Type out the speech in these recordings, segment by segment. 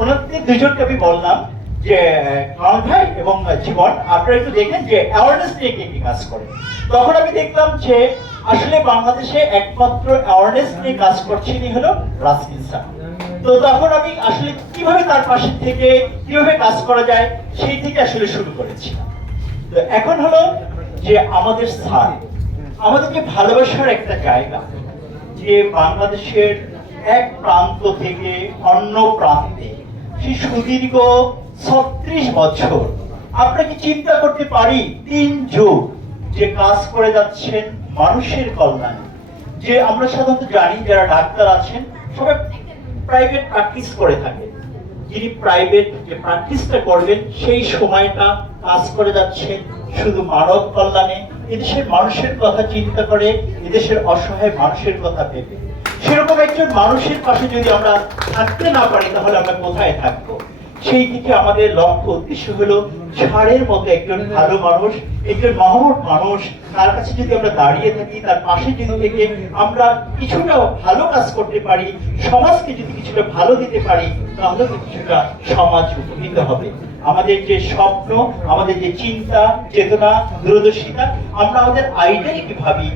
ওনাদের দুজনকে আমি বললাম যে কারণ ভাই এবং জীবন, আপনারা একটু দেখেন যে অ্যাওয়ারনেস নিয়ে কে কি কাজ করে। তখন আমি দেখলাম যে আসলে বাংলাদেশে একমাত্র অ্যাওয়ারনেস নিয়ে কাজ করছেনই হলো রাসকিন স্যার। তো তখন আমি আসলে কিভাবে তার পাশে থেকে কিভাবে কাজ করা যায় সেই থেকে আসলে শুরু করেছিলাম। তো এখন হলো যে আমাদের স্যার আমাদেরকে ভালোবাসার একটা জায়গা, যে বাংলাদেশের এক প্রান্ত থেকে অন্য প্রান্তে সেই সুদীর্ঘ 36 বছর আমরা কি চিন্তা করতে পারি 3 যুগ যে কাজ করে যাচ্ছেন মানুষের কল্যাণে। যে আমরা সাধারণত জানি যারা ডাক্তার আছেন সবাই প্রাইভেট প্র্যাকটিস করে থাকে, যিনি প্রাইভেট যে প্র্যাকটিসটা করবেন সেই সময়টা কাজ করে যাচ্ছেন শুধু মানব কল্যাণে, এদেশের মানুষের কথা চিন্তা করে, এদেশের অসহায় মানুষের কথা ভেবে। সেরকম একজন মানুষের পাশে যদি আমরা থাকতে না পারি তাহলে আমরা কোথায় থাকবো? সেই দিকে আমাদের লক্ষ্য উদ্দেশ্য হলো ঝাড়ের মতো একজন ভালো মানুষ, একজন মহৎ মানুষ, তার কাছে যদি আমরা দাঁড়িয়ে থাকি, তার পাশে যদি থেকে আমরা কিছুটা ভালো কাজ করতে পারি, সমাজকে যদি কিছুটা ভালো দিতে পারি, তাহলে কিছুটা সমাজ উপকৃত হবে। আমাদের যে স্বপ্ন, আমাদের যে চিন্তা চেতনা দূরদর্শিতা, আমরা আমাদের আইডেল কি ভাবি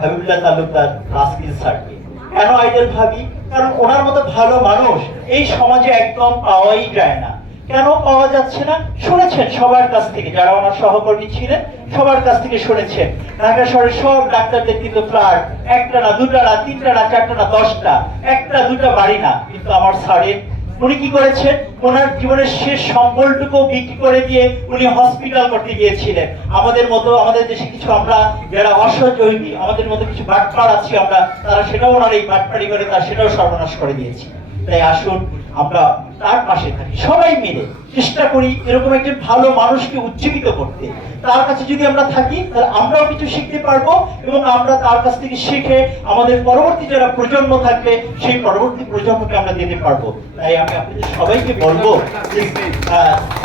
হাবিবুল্লাহ তালুকদার রাসকিন স্যারকে। কেন আইডল ভাবি? কারণ ওনার মতো ভালো মানুষ এই সমাজে একদম পাওয়াই যায় না। কেন পাওয়া যাচ্ছে না? শুনেছেন সবার কাছ থেকে, যারা ওনার সহকর্মী ছিলেন সবার কাছ থেকে শুনেছেন ঢাকা শহরের সব ডাক্তারদের কিন্তু ফ্ল্যাট, একটা না দুটা না তিনটা না চারটা না 10টা, একটা দুটা বাড়ি না। কিন্তু আমার স্যারের উনি কি করেছেন? ওনার জীবনের শেষ সম্বলটুকু বিক্রি করে দিয়ে উনি হসপিটাল করতে গিয়েছিলেন। আমাদের মতো আমাদের দেশে কিছু আমরা যারা অসহযোগী, আমাদের মতো কিছু বাটপার আছি আমরা, তারা সেটাও ওনার এই বাটপাড়ি করে তার সেটাও সর্বনাশ করে দিয়েছি। তাই আসুন আমরা তার পাশে থাকি, সবাই মিলে চেষ্টা করি এরকম একজন ভালো মানুষকে উজ্জীবিত করতে। তার কাছে যদি আমরা থাকি তাহলে আমরাও কিছু শিখতে পারবো এবং আমরা তার কাছ থেকে শিখে আমাদের পরবর্তী যারা প্রজন্ম থাকবে সেই পরবর্তী প্রজন্মকে আমরা দিতে পারবো। তাই আমি আপনাদের সবাইকে বলবো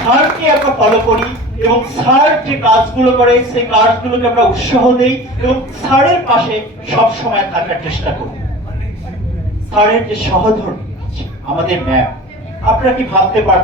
স্যারকে আমরা ফলো করি এবং স্যার যে কাজগুলো করে সেই কাজগুলোকে আমরা উৎসাহ দেই এবং স্যারের পাশে সব সময় থাকার চেষ্টা করি। স্যারের যে সহধর্মী আমাদের ম্যাম, আপনারা কি ভাবতে পারছেন